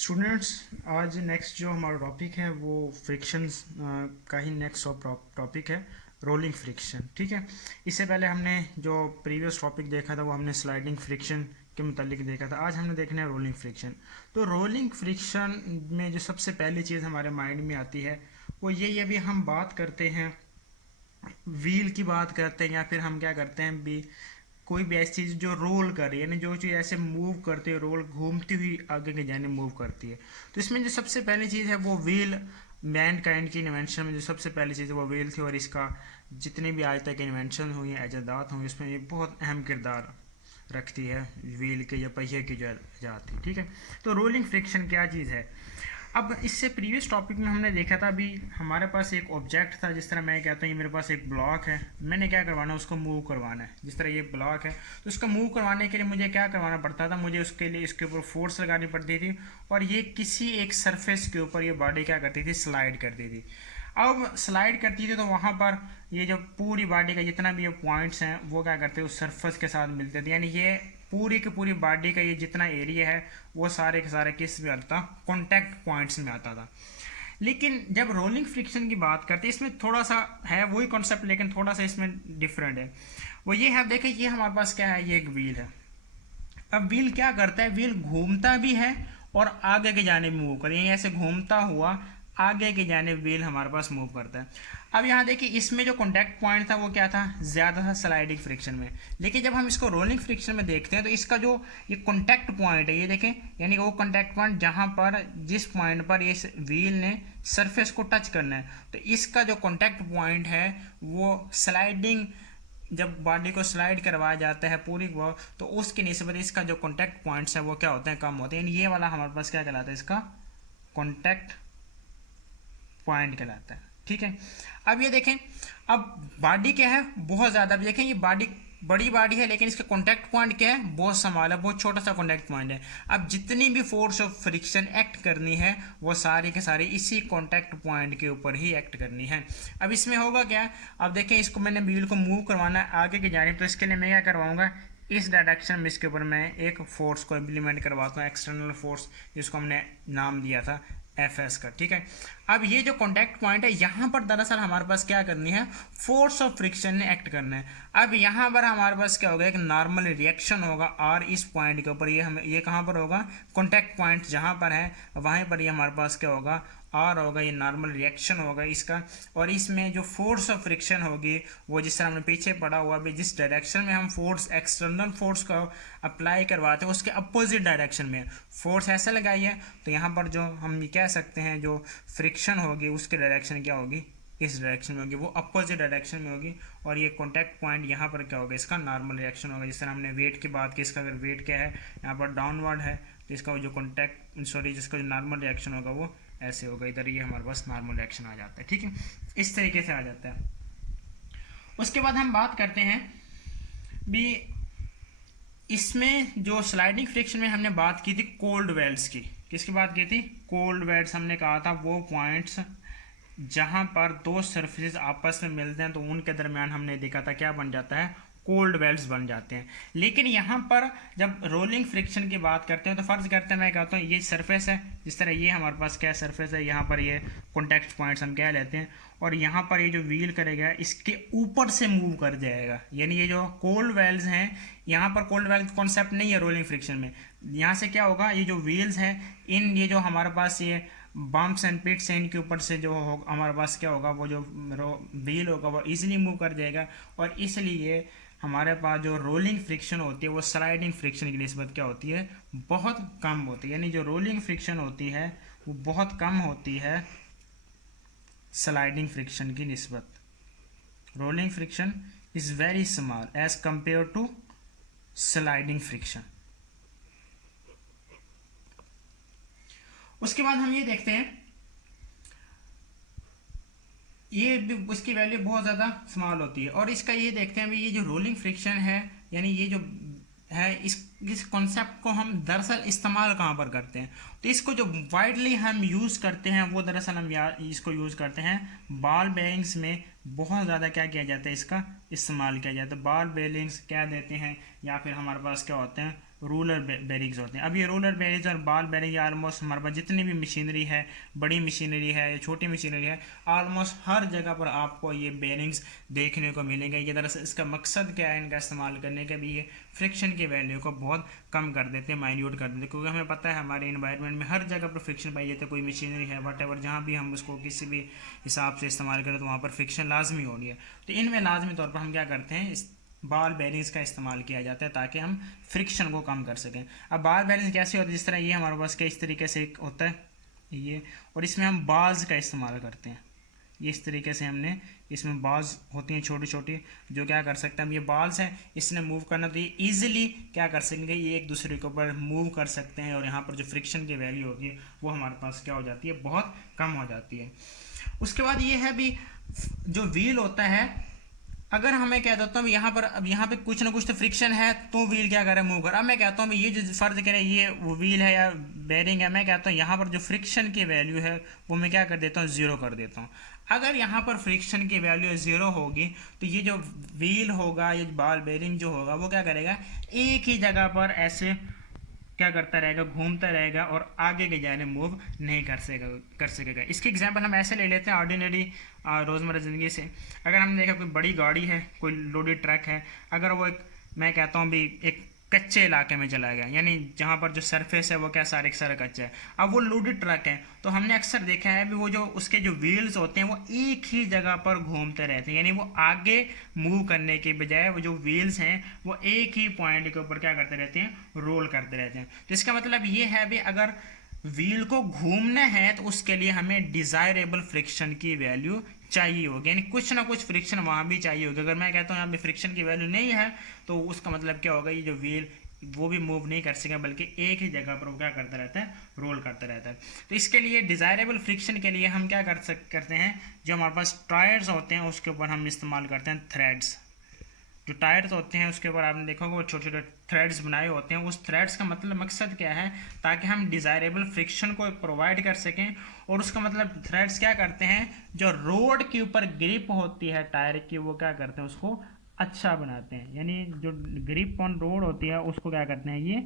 Students, आज next जो हमारा टॉपिक है वो फ्रिक्शंस का ही नेक्स्ट टॉपिक है, रोलिंग फ्रिक्शन। ठीक है, इससे पहले हमने जो प्रीवियस टॉपिक देखा था वो हमने स्लाइडिंग फ्रिक्शन के मुतालिक देखा था। आज हमने देखना है रोलिंग फ्रिक्शन। तो रोलिंग फ्रिक्शन में जो सबसे पहली चीज़ हमारे माइंड में आती है वो यही है, अभी हम बात करते हैं व्हील की बात करते हैं, या फिर हम क्या करते हैं भी कोई भी ऐसी चीज़ जो रोल कर रही है, यानी जो चीज़ ऐसे मूव करती है, रोल घूमती हुई आगे के जाने मूव करती है। तो इसमें जो सबसे पहली चीज़ है वो व्हील, मैन काइंड की इन्वेंशन में जो सबसे पहली चीज़ है वो व्हील थी, और इसका जितनी भी आज तक इन्वेंशन हुई हैं, ईजादात हुई, इसमें ये बहुत अहम किरदार रखती है व्हील के या पहिए की जो ईजाद थी। ठीक है, तो रोलिंग फ्रिक्शन क्या चीज़ है। अब इससे प्रीवियस टॉपिक में हमने देखा था, अभी हमारे पास एक ऑब्जेक्ट था, जिस तरह मैं कहता हूँ मेरे पास एक ब्लॉक है, मैंने क्या करवाना है, उसको मूव करवाना है। जिस तरह ये ब्लॉक है तो उसको मूव करवाने के लिए मुझे क्या करवाना पड़ता था, मुझे उसके लिए इसके ऊपर फोर्स लगानी पड़ती थी, और ये किसी एक सरफेस के ऊपर ये बॉडी क्या करती थी, स्लाइड करती थी। अब स्लाइड करती थी तो वहाँ पर ये जो पूरी बॉडी का जितना भी ये पॉइंट्स हैं वो क्या करते हैं, उस सरफेस के साथ मिलते थे, यानी ये पूरी की पूरी बॉडी का ये जितना एरिया है वो सारे के सारे किस में आता, कॉन्टैक्ट पॉइंट्स में आता था। लेकिन जब रोलिंग फ्रिक्शन की बात करते हैं, इसमें थोड़ा सा है वही कॉन्सेप्ट, लेकिन थोड़ा सा इसमें डिफरेंट है। वो ये है, देखिए ये हमारे पास क्या है, ये एक व्हील है। अब व्हील क्या करता है, व्हील घूमता भी है और आगे के जाने मूव कर, यानी ऐसे घूमता हुआ आगे के जाने व्हील हमारे पास मूव करता है। अब यहाँ देखिए इसमें जो कॉन्टैक्ट पॉइंट था वो क्या था, ज़्यादा था स्लाइडिंग फ्रिक्शन में। लेकिन जब हम इसको रोलिंग फ्रिक्शन में देखते हैं तो इसका जो ये कॉन्टैक्ट पॉइंट है, ये देखें, यानी वो कॉन्टैक्ट पॉइंट जहाँ पर जिस पॉइंट पर ये व्हील ने सरफेस को टच करना है, तो इसका जो कॉन्टैक्ट पॉइंट है वो स्लाइडिंग, जब बॉडी को स्लाइड करवाया जाता है पूरी वो, तो उसकी निस्बत इसका जो कॉन्टैक्ट पॉइंट्स है वो क्या होते हैं, कम होते हैं। ये वाला हमारे पास क्या कहलाता है, इसका कॉन्टैक्ट पॉइंट कहलाता है। ठीक है, अब ये देखें, अब बॉडी क्या है, बहुत ज़्यादा, अब देखें ये बॉडी बड़ी बॉडी है, लेकिन इसका कॉन्टैक्ट पॉइंट क्या है, बहुत स्मॉल है, बहुत छोटा सा कॉन्टैक्ट पॉइंट है। अब जितनी भी फोर्स ऑफ फ्रिक्शन एक्ट करनी है वो सारी के सारी इसी कॉन्टैक्ट पॉइंट के ऊपर ही एक्ट करनी है। अब इसमें होगा क्या, अब देखें इसको मैंने व्हील को मूव करवाना है आगे की जानिब, तो इसके लिए मैं क्या करवाऊंगा, इस डायरेक्शन में इसके ऊपर मैं एक फोर्स को इम्प्लीमेंट करवाता हूँ, एक्सटर्नल फोर्स, जिसको हमने नाम दिया था एफ का। ठीक है, अब ये जो कॉन्टैक्ट पॉइंट है यहाँ पर दरअसल हमारे पास क्या करनी है, फोर्स ऑफ फ्रिक्शन ने एक्ट करना है। अब यहाँ पर हमारे पास क्या होगा, एक नॉर्मल रिएक्शन होगा और इस पॉइंट के ऊपर, ये हमें ये कहाँ पर होगा, कॉन्टैक्ट पॉइंट जहाँ पर है वहीं पर ये हमारे पास क्या होगा, आर होगा, ये नॉर्मल रिएक्शन होगा इसका। और इसमें जो फोर्स ऑफ फ्रिक्शन होगी वो जिस तरह हमने पीछे पढ़ा हुआ भी, जिस डायरेक्शन में हम फोर्स, एक्सटर्नल फोर्स को अप्लाई करवाते हैं उसके अपोजिट डायरेक्शन में फोर्स ऐसा लगाई है, तो यहाँ पर जो हम ये कह सकते हैं जो फ्रिक्शन होगी उसकी डायरेक्शन क्या होगी, इस डायरेक्शन में होगी, वो अपोजिट डायरेक्शन में होगी। और ये कॉन्टैक्ट पॉइंट यहाँ पर क्या होगा, इसका नॉर्मल रिएक्शन होगा। जिस तरह हमने वेट की बात की, इसका अगर वेट क्या है यहाँ पर डाउनवर्ड है, तो इसका जो जिसका जो नॉर्मल रिएक्शन होगा वो ऐसे होगा, इधर ये हमारे पास नॉर्मल रिएक्शन आ जाता है। ठीक है, इस तरीके से आ जाता है। उसके बाद हम बात करते हैं भी, इसमें जो स्लाइडिंग फ्रिक्शन में हमने बात की थी कोल्ड वेल्स की, किसकी बात की थी, कोल्ड वेल्स। हमने कहा था वो पॉइंट्स जहां पर दो सरफेसेस आपस में मिलते हैं तो उनके दरमियान हमने देखा था क्या बन जाता है, कोल्ड वेल्स बन जाते हैं। लेकिन यहाँ पर जब रोलिंग फ्रिक्शन की बात करते हैं तो फर्ज करते हैं, मैं कहता हूँ ये सरफेस है, जिस तरह ये हमारे पास क्या सरफेस है, यहाँ पर ये कॉन्टैक्ट पॉइंट्स हम कह लेते हैं, और यहाँ पर ये जो व्हील करेगा इसके ऊपर से मूव कर जाएगा। यानी ये जो कोल्ड वेल्स हैं, यहाँ पर कोल्ड वेल्स कॉन्सेप्ट नहीं है रोलिंग फ्रिक्शन में। यहाँ से क्या होगा, ये जो व्हील्स हैं इन, ये जो हमारे पास ये बम्प्स एंड पिट्स हैं, इनके ऊपर से जो हमारे पास क्या होगा, वो जो व्हील होगा वो इजीली मूव कर जाएगा। और इसलिए हमारे पास जो रोलिंग फ्रिक्शन होती है वो स्लाइडिंग फ्रिक्शन की निस्बत क्या होती है, बहुत कम होती है। यानी जो रोलिंग फ्रिक्शन होती है वो बहुत कम होती है स्लाइडिंग फ्रिक्शन की निस्बत। Rolling friction is very small as compare to sliding friction. उसके बाद हम ये देखते हैं, ये उसकी वैल्यू बहुत ज़्यादा स्मॉल होती है। और इसका ये देखते हैं भी, ये जो रोलिंग फ्रिक्शन है, यानी ये जो है, इस कॉन्सेप्ट को हम दरअसल इस्तेमाल कहाँ पर करते हैं, तो इसको जो वाइडली हम यूज़ करते हैं वो दरअसल हम इसको यूज़ करते हैं बॉल बेयरिंग्स में। बहुत ज़्यादा क्या किया जाता है, इसका इस्तेमाल किया जाता है। बॉल बेयरिंग्स क्या देते हैं, या फिर हमारे पास क्या होते हैं, रूलर बेरिंग्स होते हैं। अब ये रूलर बेरिंग्स और बॉल बेरिंग ऑलमोस्ट हमारे पास जितनी भी मशीनरी है, बड़ी मशीनरी है या छोटी मशीनरी है, ऑलमोस्ट हर जगह पर आपको ये बेरिंग्स देखने को मिलेंगे। ये दरअसल इसका मकसद क्या है इनका इस्तेमाल करने का भी, ये फ्रिक्शन की वैल्यू को बहुत कम कर देते हैं, माइन्यूट कर देते हैं, क्योंकि हमें पता है हमारे इन्वायरमेंट में हर जगह पर फ्रिक्शन पाई जाती है। कोई मशीनरी है वट एवर, जहाँ भी हम उसको किसी भी हिसाब से इस्तेमाल करें तो वहाँ पर फ्रिक्शन लाजमी होनी है। तो इनमें लाजमी तौर पर हम क्या करते हैं, इस बॉल बेरिंग्स का इस्तेमाल किया जाता है ताकि हम फ्रिक्शन को कम कर सकें। अब बॉल बेरिंग्स कैसे होते हैं, जिस तरह ये हमारे पास के इस तरीके से होता है ये, और इसमें हम बाल्स का इस्तेमाल करते हैं। ये इस तरीके से हमने इसमें बाल्स होती हैं छोटी छोटी, जो क्या कर सकते हैं हम, ये बाल्स हैं, इसने मूव करना तो ये ईजिली क्या कर सकेंगे, ये एक दूसरे के ऊपर मूव कर सकते हैं, और यहाँ पर जो फ्रिक्शन की वैल्यू होती है वो हमारे पास क्या हो जाती है, बहुत कम हो जाती है। उसके बाद ये है भी जो व्हील होता है, अगर हमें कह देता हूँ यहाँ पर, अब यहाँ पे कुछ ना कुछ तो फ्रिक्शन है तो व्हील क्या करे, मूव कर। अब मैं कहता हूँ ये जो फर्ज करें ये वो व्हील है या बेरिंग है, मैं कहता हूँ यहाँ पर जो फ्रिक्शन की वैल्यू है वो मैं क्या कर देता हूँ, ज़ीरो कर देता हूँ। अगर यहाँ पर फ्रिक्शन की वैल्यू ज़ीरो होगी तो ये जो व्हील होगा, ये बॉल बेरिंग जो होगा वो क्या करेगा, एक ही जगह पर ऐसे क्या करता रहेगा, घूमता रहेगा और आगे के जाने मूव नहीं कर सकेगा। इसकी एग्जांपल हम ऐसे ले लेते हैं ऑर्डिनरी रोज़मर्रा ज़िंदगी से। अगर हमने देखा कोई बड़ी गाड़ी है, कोई लोडेड ट्रक है, अगर वो मैं कहता हूँ भी एक कच्चे इलाके में चला गया, यानी जहाँ पर जो सरफेस है वो क्या सारे सारा कच्चा है, अब वो लोडेड ट्रक है, तो हमने अक्सर देखा है भी वो जो उसके जो व्हील्स होते हैं वो एक ही जगह पर घूमते रहते हैं, यानी वो आगे मूव करने के बजाय वो जो व्हील्स हैं वो एक ही पॉइंट के ऊपर क्या करते रहते हैं, रोल करते रहते हैं। तो इसका मतलब ये है भी अगर व्हील को घूमना है तो उसके लिए हमें डिज़ायरेबल फ्रिक्शन की वैल्यू चाहिए होगी, यानी कुछ ना कुछ फ्रिक्शन वहाँ भी चाहिए होगी। अगर मैं कहता हूँ यहाँ पे फ्रिक्शन की वैल्यू नहीं है तो उसका मतलब क्या होगा, ये जो व्हील वो भी मूव नहीं कर सकेगा, बल्कि एक ही जगह पर वो क्या करता रहता है, रोल करता रहता है। तो इसके लिए डिज़ायरेबल फ्रिक्शन के लिए हम क्या करते हैं, जो हमारे पास टायर्स होते हैं उसके ऊपर हम इस्तेमाल करते हैं थ्रेड्स। जो टायर्स होते हैं उसके ऊपर आपने देखा होगा वो छोटे छोटे थ्रेड्स बनाए होते हैं। उस थ्रेड्स का मतलब मकसद क्या है, ताकि हम डिज़ायरेबल फ्रिक्शन को प्रोवाइड कर सकें। और उसका मतलब थ्रेड्स क्या करते हैं, जो रोड के ऊपर ग्रिप होती है टायर की वो क्या करते हैं, उसको अच्छा बनाते हैं, यानी जो ग्रिप ऑन रोड होती है उसको क्या करते हैं, ये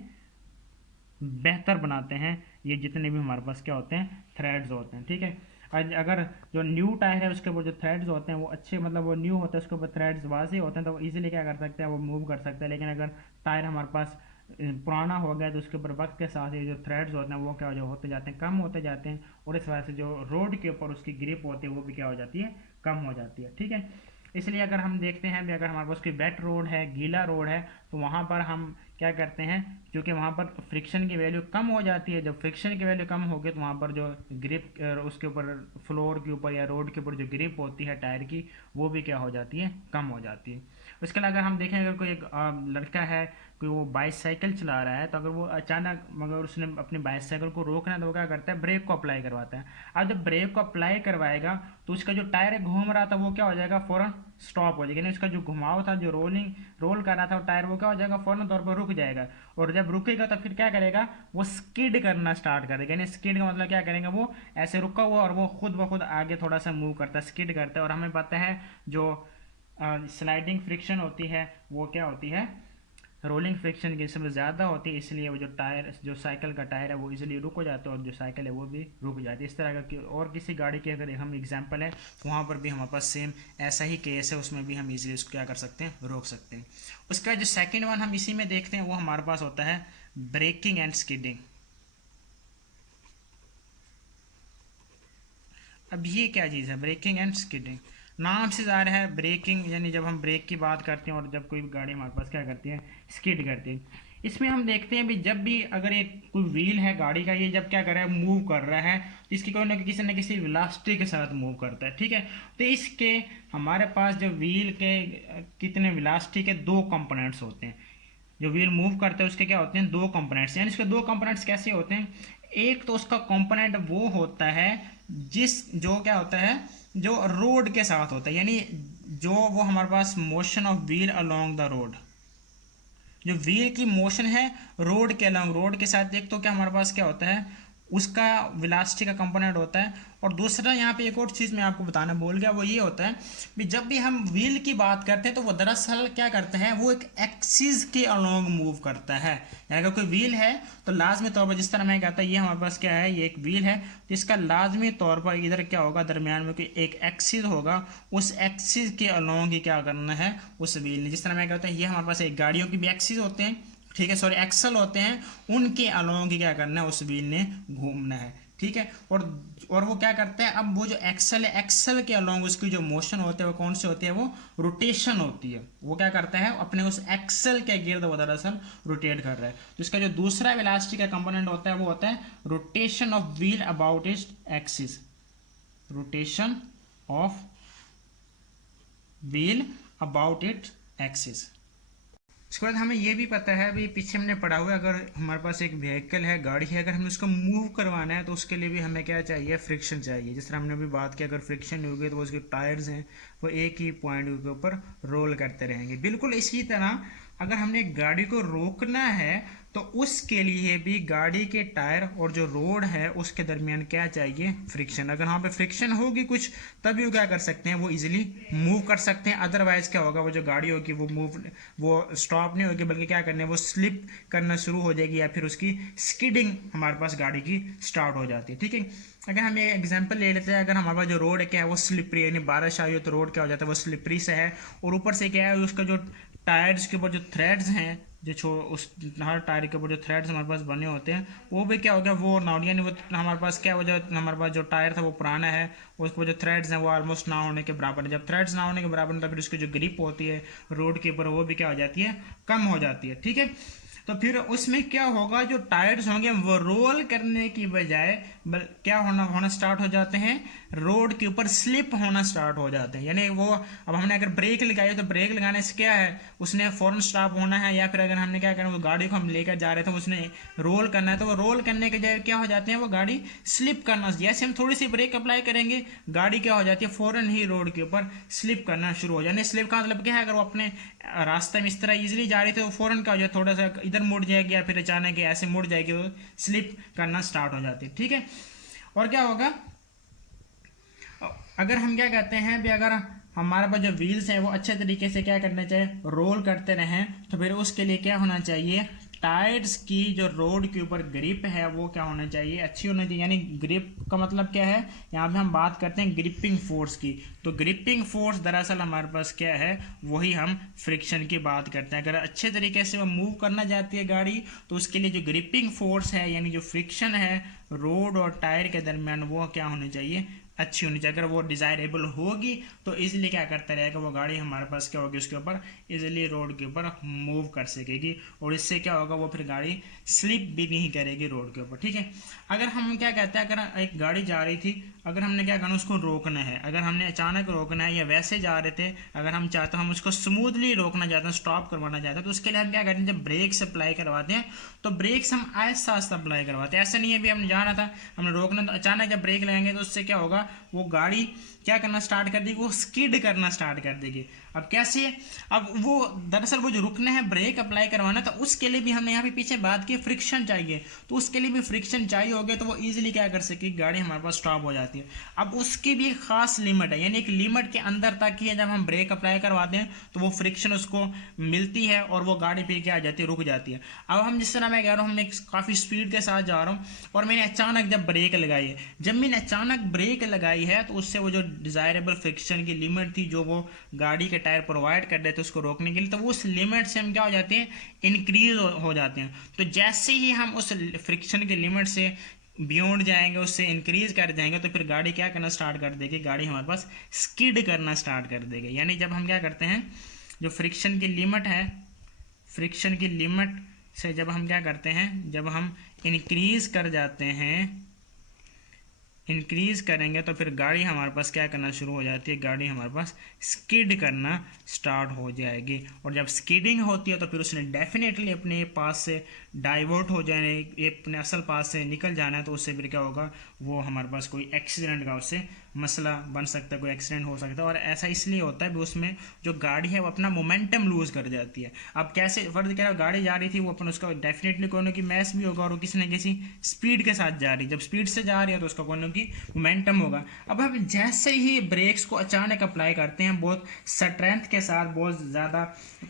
बेहतर बनाते हैं। ये जितने भी हमारे पास क्या होते हैं, थ्रेड्स होते हैं, ठीक है। अगर जो न्यू टायर है उसके ऊपर जो थ्रेड्स होते हैं वो अच्छे, मतलब वो न्यू होता है, उसके ऊपर थ्रेड्स वाज़ेह होते हैं तो इजीली क्या कर सकते हैं, वो मूव कर सकते हैं। लेकिन अगर टायर हमारे पास पुराना हो गया तो उसके ऊपर वक्त के साथ ये जो थ्रेड्स होते हैं वो क्या जो होते जाते हैं, कम होते जाते हैं, और इस वजह से जो रोड के ऊपर उसकी ग्रिप होती है वो भी क्या हो जाती है, कम हो जाती है, ठीक है। इसलिए अगर हम देखते हैं भी अगर हमारे पास कोई वेट रोड है, गीला रोड है, तो वहाँ पर हम क्या करते हैं, क्योंकि वहाँ पर फ्रिक्शन की वैल्यू कम हो जाती है। जब फ्रिक्शन की वैल्यू कम होगी तो वहाँ पर जो ग्रिप उसके ऊपर फ्लोर के ऊपर या रोड के ऊपर जो ग्रिप होती है टायर की वो भी क्या हो जाती है, कम हो जाती है। उसके अलावा अगर हम देखें, अगर कोई एक लड़का है, कोई वो बाइसाइकिल चला रहा है, तो अगर वो अचानक मगर उसने अपनी बाइसाइकिल को रोकना है तो वो क्या करता है, ब्रेक को अप्लाई करवाता है। अब जब ब्रेक को अप्लाई करवाएगा तो उसका जो टायर घूम रहा था वो क्या हो जाएगा, फ़ौरन स्टॉप हो जाएगा, यानी उसका जो घुमाव था, जो रोल कर रहा था वो टायर, वो क्या हो जाएगा, फ़ौरन तौर पर रुक जाएगा। और जब रुकेगा तो फिर क्या करेगा, वो स्किड करना स्टार्ट करेगा, यानी स्किड का मतलब क्या करेंगे, वो ऐसे रुका हुआ और वो खुद ब खुद आगे थोड़ा सा मूव करता है, स्किड करता है। और हमें पता है जो स्लाइडिंग फ्रिक्शन होती है वो क्या होती है, रोलिंग फ्रिक्शन की इसमें ज़्यादा होती है, इसलिए वो जो टायर, जो साइकिल का टायर है वो इजीली रुक हो जाता है और जो साइकिल है वो भी रुक जाती है। इस तरह का और किसी गाड़ी की अगर हम एग्जांपल है वहाँ पर भी हमारे पास सेम ऐसा ही केस है, उसमें भी हम इजीली उसको क्या कर सकते हैं, रोक सकते हैं। उसका जो सेकेंड वन हम इसी में देखते हैं वो हमारे पास होता है ब्रेकिंग एंड स्किडिंग। अब ये क्या चीज़ है, ब्रेकिंग एंड स्किडिंग, नाम से ज़ाहिर है ब्रेकिंग यानी जब हम ब्रेक की बात करते हैं और जब कोई गाड़ी हमारे पास क्या करती है, स्किड करती है। इसमें हम देखते हैं भी जब भी अगर ये कोई व्हील है गाड़ी का, ये जब क्या कर रहा है, मूव कर रहा है, तो इसकी कोई ना किसी न किसी वेलोसिटी के साथ मूव करता है, ठीक है। तो इसके हमारे पास जो व्हील के कितने वेलोसिटी के दो कंपोनेंट्स होते हैं, जो व्हील मूव करते हैं उसके क्या होते हैं, दो कंपोनेंट्स। यानी इसके दो कंपोनेंट्स कैसे होते हैं, एक तो उसका कंपोनेंट वो होता है जो क्या होता है, जो रोड के साथ होता है, यानी जो वो हमारे पास motion of wheel along the road, जो व्हील की मोशन है रोड के अलोंग, रोड के साथ। एक तो क्या हमारे पास क्या होता है, उसका वेलोसिटी का कंपोनेंट होता है। और दूसरा यहाँ पे एक और चीज़ मैं आपको बताना भूल गया, वो ये होता है कि जब भी हम व्हील की बात करते हैं तो वो दरअसल क्या करते हैं, वो एक एक्सिस के अलोंग मूव करता है। यानी अगर कोई व्हील है तो लाजमी तौर पर, जिस तरह मैं कहता है ये हमारे पास क्या है, ये एक व्हील है, तो इसका लाजमी तौर पर इधर क्या होगा, दरमियान में कोई एक एक्सिस होगा, उस एक्सिस के अलोंग ही क्या करना है उस व्हील ने। जिस तरह मैं कहता हूँ ये हमारे पास एक गाड़ियों की भी एक्सिस होते हैं, ठीक है, सॉरी एक्सल होते हैं, उनके अलोंग ही क्या करना है उस व्हील ने घूमना है, ठीक है। और वो क्या करते हैं, अब वो जो एक्सल है, एक्सल के अलोंग उसकी जो मोशन होती है वो कौन सी होती है, वो रोटेशन होती है। वो क्या करता है, अपने उस एक्सल के गिर्द वो दरअसल रोटेट कर रहा है। तो इसका जो दूसरा वेलोसिटी का कंपोनेंट होता है वो होता है rotation of wheel about its axis, rotation of wheel about its axis. उसके बाद हमें ये भी पता है, अभी पीछे हमने पढ़ा हुआ है, अगर हमारे पास एक व्हीकल है, गाड़ी है, अगर हमें उसको मूव करवाना है तो उसके लिए भी हमें क्या चाहिए, फ्रिक्शन चाहिए। जिस तरह हमने अभी बात की, अगर फ्रिक्शन नहीं होगी तो वो उसके टायर्स हैं वो एक ही पॉइंट के ऊपर रोल करते रहेंगे। बिल्कुल इसी तरह अगर हमने गाड़ी को रोकना है तो उसके लिए भी गाड़ी के टायर और जो रोड है उसके दरमियान क्या चाहिए, फ्रिक्शन। अगर वहाँ पे फ्रिक्शन होगी कुछ, तभी वो क्या कर सकते हैं, वो इजीली मूव कर सकते हैं। अदरवाइज क्या होगा, वो जो गाड़ी होगी वो स्टॉप नहीं होगी, बल्कि क्या करने, वो स्लिप करना शुरू हो जाएगी, या फिर उसकी स्किडिंग हमारे पास गाड़ी की स्टार्ट हो जाती है, ठीक है। अगर हम ये एग्जांपल ले लेते हैं, अगर हमारे पास जो रोड है क्या है, वो स्लिपरी है, यानी बारिश आई हो तो रोड क्या हो जाता है, वो स्लिपरी से है। और ऊपर से क्या है, उसका जो टायर्स के ऊपर जो थ्रेड्स हैं, जो उस हर टायर के ऊपर जो थ्रेड्स हमारे पास बने होते हैं, वो भी क्या हो गया, वो नाउन, यानी वो हमारे पास क्या हो जाए, हमारे पास जो टायर था वो पुराना है, उसके जो थ्रेड्स हैं वो ऑलमोस्ट ना होने के बराबर है। जब थ्रेड्स ना होने के बराबर तो फिर उसकी जो ग्रिप होती है रोड के ऊपर, वो भी क्या हो जाती है, कम हो जाती है, ठीक है। तो फिर उसमें क्या होगा, जो टायर्स होंगे वो रोल करने की बजाय क्या होना स्टार्ट हो जाते हैं, रोड के ऊपर स्लिप होना स्टार्ट हो जाते हैं। यानी वो, अब हमने अगर ब्रेक लगाई तो ब्रेक लगाने से क्या है, उसने फौरन स्टॉप होना है, या फिर अगर हमने क्या करना, वो गाड़ी को हम लेकर जा रहे थे, उसने रोल करना है, तो वो रोल करने के बजाय क्या हो जाते हैं, वो गाड़ी स्लिप करना, जैसे हम थोड़ी सी ब्रेक अप्लाई करेंगे गाड़ी क्या हो जाती है, फौरन ही रोड के ऊपर स्लिप करना शुरू हो जाए। स्लिप का मतलब क्या है, अगर वो अपने रास्ते में इस तरह इजीली जा रही थी, वो फौरन क्या हो जाए, थोड़ा सा इधर मुड़ जाएगी, या फिर अचानक ऐसे मुड़ जाएगी, वो स्लिप करना स्टार्ट हो जाती है, ठीक है। और क्या होगा, अगर हम क्या कहते हैं भी, अगर हमारे पास जो व्हील्स हैं वो अच्छे तरीके से क्या करना चाहिए, रोल करते रहें, तो फिर उसके लिए क्या होना चाहिए, टायर्स की जो रोड के ऊपर ग्रिप है वो क्या होना चाहिए, अच्छी होनी चाहिए। यानी ग्रिप का मतलब क्या है, यहाँ पे हम बात करते हैं ग्रिपिंग फोर्स की, तो ग्रिपिंग फोर्स दरअसल हमारे पास क्या है, वही हम फ्रिक्शन की बात करते हैं। अगर अच्छे तरीके से वो मूव करना चाहती है गाड़ी, तो उसके लिए जो ग्रिपिंग फोर्स है, यानी जो फ्रिक्शन है रोड और टायर के दरमियान, वो क्या होनी चाहिए, अच्छी होनी चाहिए। अगर वो डिज़ायरेबल होगी तो इजीली क्या करता रहेगा, वो गाड़ी हमारे पास क्या होगी, उसके ऊपर इजीली रोड के ऊपर मूव कर सकेगी, और इससे क्या होगा, वो फिर गाड़ी स्लिप भी नहीं करेगी रोड के ऊपर, ठीक है। अगर हम क्या कहते हैं, अगर एक गाड़ी जा रही थी, अगर हमने क्या करना, उसको रोकना है, अगर हमने अचानक रोकना है या वैसे जा रहे थे, अगर हम चाहते हैं हम उसको स्मूथली रोकना चाहते हैं, स्टॉप करवाना चाहते हैं, तो उसके लिए हम क्या करते हैं, जब ब्रेक्स अप्लाई करवाते हैं तो ब्रेक्स हम आहिस्ता आहिस्ता अप्लाई करवाते हैं। ऐसा नहीं है भी हमने जाना था, हमने रोकना, तो अचानक जब ब्रेक लगाएंगे तो उससे क्या होगा, वो गाड़ी क्या करना स्टार्ट कर देगी, वो स्किड करना स्टार्ट कर देगी। अब कैसे, अब वो दरअसल वो जो रुकना है, ब्रेक अप्लाई करवाना, तो उसके लिए भी हमने यहाँ पे पीछे बात की फ्रिक्शन चाहिए, तो उसके लिए भी फ्रिक्शन चाहिए होगा, तो वो इजीली क्या कर सकेगी, गाड़ी हमारे पास स्टॉप हो जाती है। अब उसकी भी एक खास लिमिट है, यानी एक लिमिट के अंदर तक ही है, जब हम ब्रेक अप्लाई करवाते हैं तो वो फ्रिक्शन उसको मिलती है और वो गाड़ी पे क्या आ जाती है, रुक जाती है। अब हम जिस तरह मैं कह रहा हूँ, मैं काफ़ी स्पीड के साथ जा रहा हूँ और मैंने अचानक जब ब्रेक लगाई है, जब मैंने अचानक ब्रेक लगाई है, तो उससे वो जो डिज़ायरेबल फ्रिक्शन की लिमिट थी, जो वो गाड़ी के टायर प्रोवाइड कर रहे थे उसको रोकने के लिए, तो वो उस लिमिट से हम क्या हो जाते हैं, इंक्रीज हो जाते हैं। तो जैसे ही हम उस फ्रिक्शन की लिमिट से बियॉन्ड जाएंगे, उससे इंक्रीज कर जाएंगे, तो फिर गाड़ी क्या करना स्टार्ट कर देगी, गाड़ी हमारे पास स्किड करना स्टार्ट कर देगी। यानी जब हम क्या करते हैं, जो फ्रिक्शन की लिमिट है, फ्रिक्शन की लिमिट से जब हम क्या करते हैं, जब हम इंक्रीज कर जाते हैं, इंक्रीज करेंगे, तो फिर गाड़ी हमारे पास क्या करना शुरू हो जाती है, गाड़ी हमारे पास स्किड करना स्टार्ट हो जाएगी। और जब स्किडिंग होती है तो फिर उसने डेफिनेटली अपने पास से डाइवर्ट हो जाए, ये अपने असल पास से निकल जाना है, तो उससे फिर क्या होगा, वो हमारे पास कोई एक्सीडेंट का उससे मसला बन सकता है, कोई एक्सीडेंट हो सकता है। और ऐसा इसलिए होता है कि उसमें जो गाड़ी है वो अपना मोमेंटम लूज कर जाती है। अब कैसे, फर्ज कह रहा गाड़ी जा रही थी, वो अपन उसका डेफिनेटली कोई ना कि मैस भी होगा, और वो किसी न किसी स्पीड के साथ जा रही है। जब स्पीड से जा रही है तो उसका कोई ना कि मोमेंटम होगा। अब हम जैसे ही ब्रेक्स को अचानक अप्लाई करते हैं, बहुत स्ट्रेंथ के साथ, बहुत ज़्यादा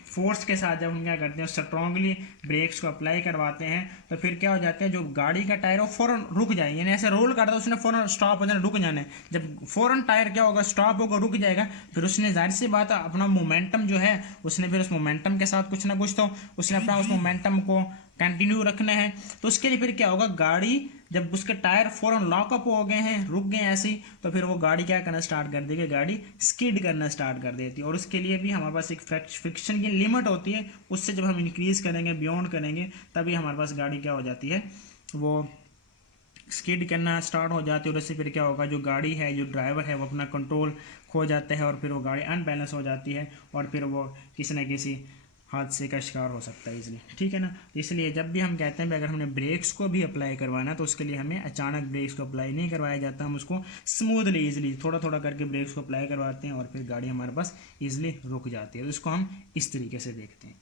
फोर्स के साथ, जब हम क्या करते हैं स्ट्रांगली ब्रेक्स को अप्लाई करवाते हैं, तो फिर क्या हो जाता है, जो गाड़ी का टायर है वो फ़ौरन रुक जाए, यानी ऐसे रोल करता है उसने फ़ौरन स्टॉप हो जाना, रुक जाना है। जब फ़ौरन टायर क्या होगा, स्टॉप होगा, रुक जाएगा, फिर उसने जाहिर सी बात है अपना मोमेंटम जो है, उसने फिर उस मोमेंटम के साथ कुछ ना कुछ तो उसने अपना उस मोमेंटम को कंटिन्यू रखना है। तो उसके लिए फिर क्या होगा, गाड़ी जब उसके टायर फौरन लॉकअप हो गए हैं, रुक गए ऐसे ही, तो फिर वो गाड़ी क्या करना स्टार्ट कर देगी, गाड़ी स्किड करना स्टार्ट कर देती है। और उसके लिए भी हमारे पास एक फ्रिक्शन की लिमिट होती है, उससे जब हम इंक्रीज करेंगे, बियॉन्ड करेंगे, तभी हमारे पास गाड़ी क्या हो जाती है, वो स्किड करना स्टार्ट हो जाती है। और उससे फिर क्या होगा, जो गाड़ी है, जो ड्राइवर है, वो अपना कंट्रोल खो जाता है, और फिर वो गाड़ी अनबैलेंस हो जाती है, और फिर वो किसी न किसी हादसे का शिकार हो सकता है इजली। ठीक है ना। इसलिए जब भी हम कहते हैं कि अगर हमने ब्रेक्स को भी अप्लाई करवाना, तो उसके लिए हमें अचानक ब्रेक्स को अप्लाई नहीं करवाया जाता, हम उसको स्मूथली ईजिली थोड़ा थोड़ा करके ब्रेक्स को अप्लाई करवाते हैं, और फिर गाड़ी हमारे पास ईजिली रुक जाती है। तो इसको हम इस तरीके से देखते हैं।